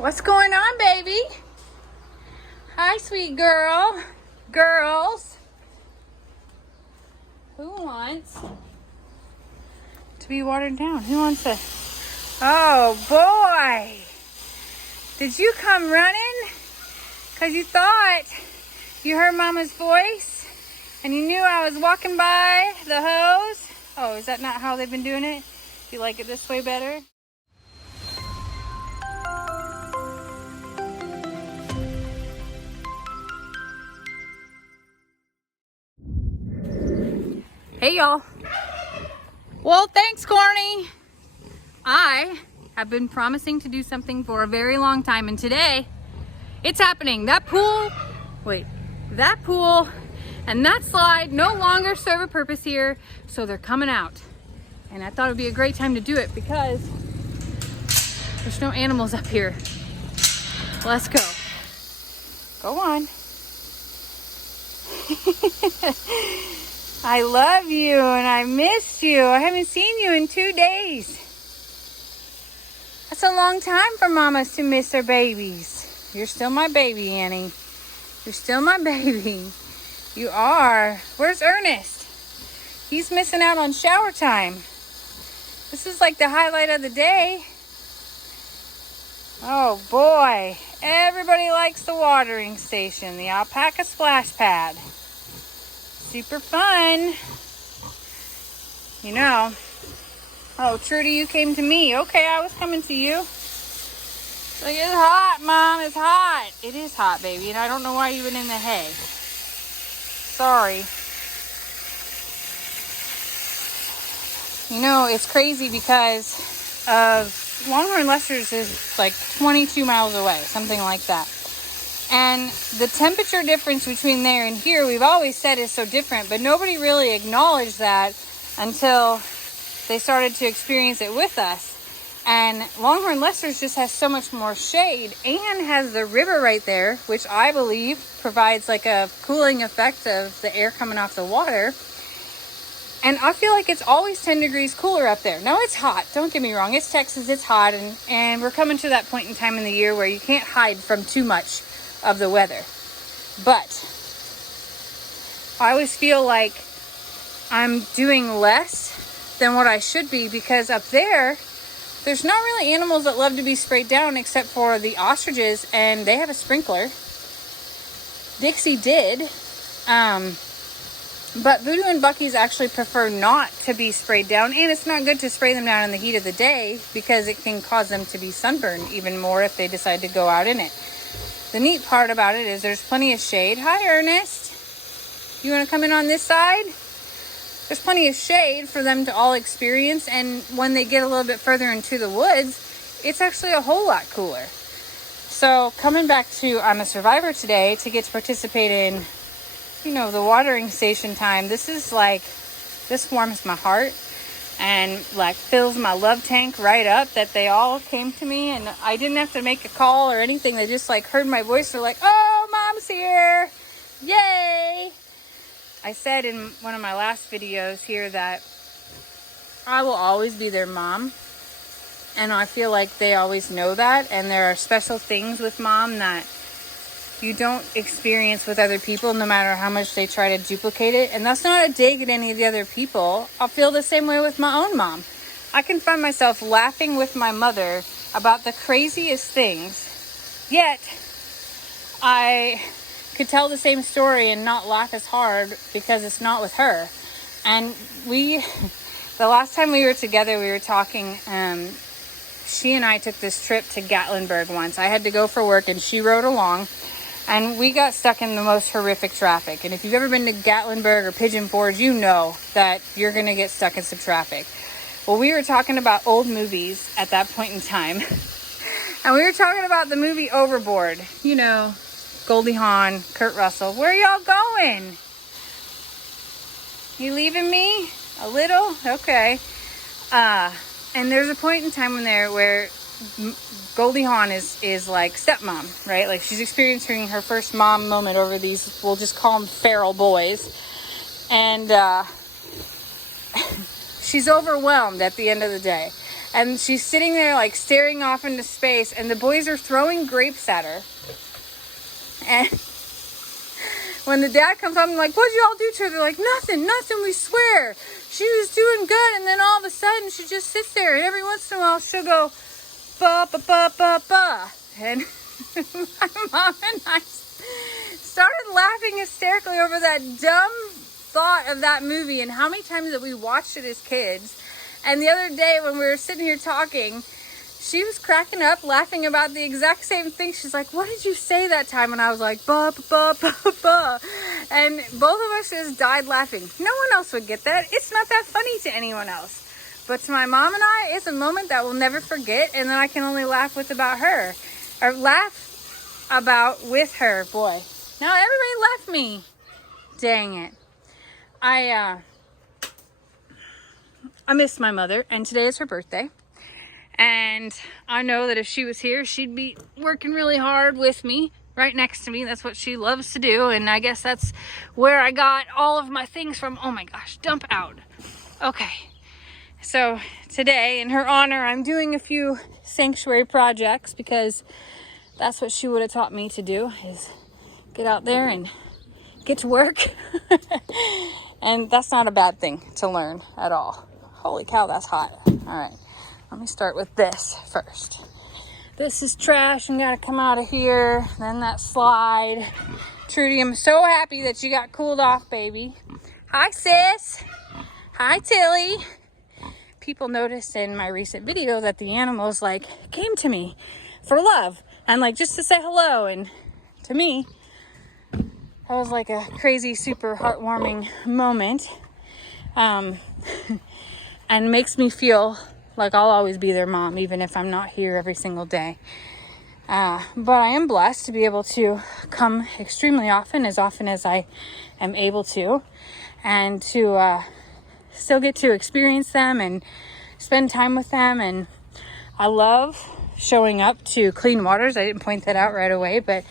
What's going on, baby? Hi, sweet girl. Girls. Who wants to be watered down? Who wants to? Oh, boy. Did you come running? Because you thought you heard Mama's voice and you knew I was walking by the hose? Oh, is that not how they've been doing it? Do you like it this way better? Hey, y'all. Well, thanks, Corny. I have been promising to do something for a very long time, and today it's happening. That pool and that slide no longer serve a purpose here, so they're coming out. And I thought it would be a great time to do it because there's no animals up here. Let's go. Go on. I love you and I missed you. I haven't seen you in 2 days. That's a long time for mamas to miss their babies. You're still my baby, Annie. You're still my baby. You are. Where's Ernest? He's missing out on shower time. This is like the highlight of the day. Oh boy. Everybody likes the watering station, the Alpaca splash pad. Super fun. You know. Oh, Trudy, you came to me. Okay, I was coming to you. Like, it's hot, Mom. It's hot. It is hot, baby. And I don't know why you went in the hay. Sorry. You know, it's crazy because of Longhorn Lester's is like 22 miles away, something like that. And the temperature difference between there and here, we've always said is so different, but nobody really acknowledged that until they started to experience it with us. And Longhorn Lester's just has so much more shade and has the river right there, which I believe provides like a cooling effect of the air coming off the water. And I feel like it's always 10 degrees cooler up there. Now, it's hot. Don't get me wrong. It's Texas. It's hot. And we're coming to that point in time in the year where you can't hide from too much of the weather. But I always feel like I'm doing less than what I should be because up there's not really animals that love to be sprayed down except for the ostriches, and they have a sprinkler. Dixie did. But Voodoo and Bucky's actually prefer not to be sprayed down, and it's not good to spray them down in the heat of the day because it can cause them to be sunburned even more if they decide to go out in it. The neat part about it is there's plenty of shade. Hi, Ernest. You want to come in on this side? There's plenty of shade for them to all experience, and when they get a little bit further into the woods, it's actually a whole lot cooler. So coming back to I'm a Survivor today to get to participate in, you know, the watering station time, this warms my heart and like fills my love tank right up that they all came to me, and I didn't have to make a call or anything. They just like heard my voice. They're like, oh, Mom's here. Yay. I said in one of my last videos here that I will always be their mom. And I feel like they always know that. And there are special things with Mom that you don't experience with other people, no matter how much they try to duplicate it. And that's not a dig at any of the other people. I'll feel the same way with my own mom. I can find myself laughing with my mother about the craziest things, yet I could tell the same story and not laugh as hard because it's not with her. And the last time we were together, we were talking, she and I took this trip to Gatlinburg once. I had to go for work and she rode along. And we got stuck in the most horrific traffic. And if you've ever been to Gatlinburg or Pigeon Forge, you know that you're going to get stuck in some traffic. Well, we were talking about old movies at that point in time. And we were talking about the movie Overboard. You know, Goldie Hawn, Kurt Russell. Where are y'all going? You leaving me? A little? Okay. And there's a point in time where Goldie Hawn is like stepmom, right? Like she's experiencing her first mom moment over these, we'll just call them feral boys. And she's overwhelmed at the end of the day. And she's sitting there like staring off into space, and the boys are throwing grapes at her. And when the dad comes home, I'm like, what'd you all do to her? They're like, nothing, we swear. She was doing good, and then all of a sudden she just sits there, and every once in a while she'll go, ba, ba, ba, ba, ba. And my mom and I started laughing hysterically over that dumb thought of that movie and how many times that we watched it as kids. And the other day when we were sitting here talking, she was cracking up, laughing about the exact same thing. She's like, what did you say that time? And I was like, ba, ba, ba, ba, ba. And both of us just died laughing. No one else would get that. It's not that funny to anyone else. But to my mom and I, it's a moment that we'll never forget, and then I can only laugh with about her. Or laugh about with her. Boy. Now everybody left me. Dang it. I miss my mother, and today is her birthday. And I know that if she was here, she'd be working really hard with me, right next to me. That's what she loves to do. And I guess that's where I got all of my things from. Oh my gosh, dump out. Okay. So today, in her honor, I'm doing a few sanctuary projects because that's what she would have taught me to do, is get out there and get to work. And that's not a bad thing to learn at all. Holy cow, that's hot. All right. Let me start with this first. This is trash and gotta come out of here. Then that slide. Trudy, I'm so happy that you got cooled off, baby. Hi, sis. Hi, Tilly. People noticed in my recent video that the animals like came to me for love and like just to say hello. And to me, that was like a crazy, super heartwarming moment. And makes me feel like I'll always be their mom, even if I'm not here every single day. But I am blessed to be able to come extremely often as I am able to, and to still get to experience them and spend time with them. And I love showing up to Clean Waters. I didn't point that out right away, but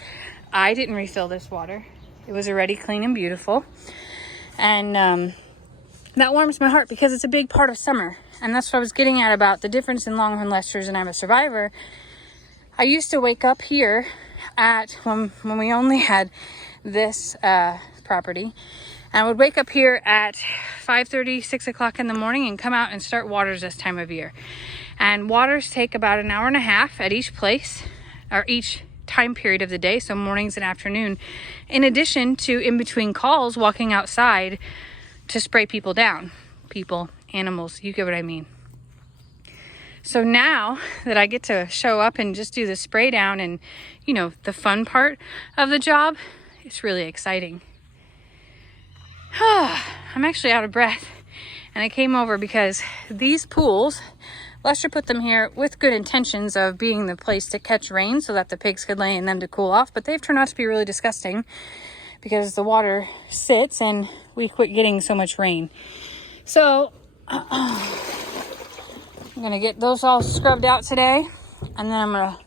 I didn't refill this water. It was already clean and beautiful. And that warms my heart because it's a big part of summer. And that's what I was getting at about the difference in Longhorn Leicesters and I'm a Survivor. I used to wake up here at, when we only had this property, and I would wake up here at 5:30, 6 o'clock in the morning and come out and start waters this time of year. And waters take about an hour and a half at each place, or each time period of the day, so mornings and afternoon, in addition to in between calls, walking outside to spray people down. People, animals, you get what I mean. So now that I get to show up and just do the spray down and, you know, the fun part of the job, it's really exciting. I'm actually out of breath. And I came over because these pools, Lester put them here with good intentions of being the place to catch rain so that the pigs could lay in them to cool off. But they've turned out to be really disgusting because the water sits and we quit getting so much rain. So I'm going to get those all scrubbed out today. And then I'm going to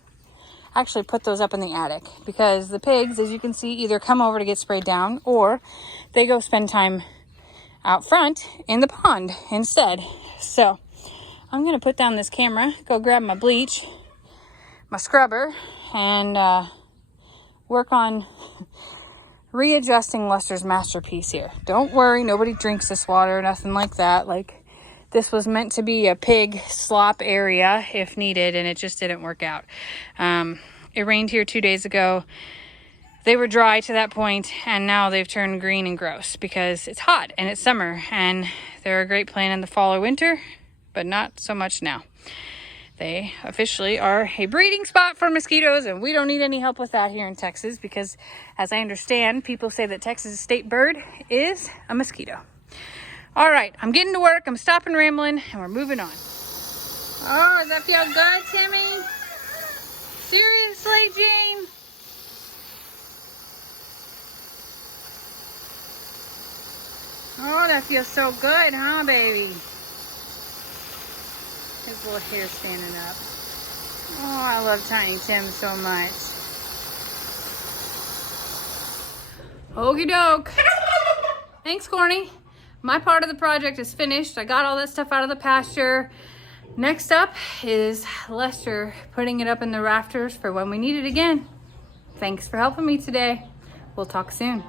actually put those up in the attic because the pigs, as you can see, either come over to get sprayed down or they go spend time out front in the pond instead. So I'm going to put down this camera, go grab my bleach, my scrubber, and work on readjusting Lester's masterpiece here. Don't worry, nobody drinks this water, nothing like that. Like, this was meant to be a pig slop area if needed, and it just didn't work out. It rained here 2 days ago. They were dry to that point, and now they've turned green and gross because it's hot and it's summer, and they're a great plant in the fall or winter, but not so much now. They officially are a breeding spot for mosquitoes, and we don't need any help with that here in Texas because, as I understand, people say that Texas' state bird is a mosquito. All right, I'm getting to work. I'm stopping rambling, and we're moving on. Oh, does that feel good, Timmy? Seriously, Jane? Oh, that feels so good, huh, baby? His little hair standing up. Oh, I love Tiny Tim so much. Okie doke. Thanks, Corny. My part of the project is finished. I got all that stuff out of the pasture. Next up is Lester putting it up in the rafters for when we need it again. Thanks for helping me today. We'll talk soon.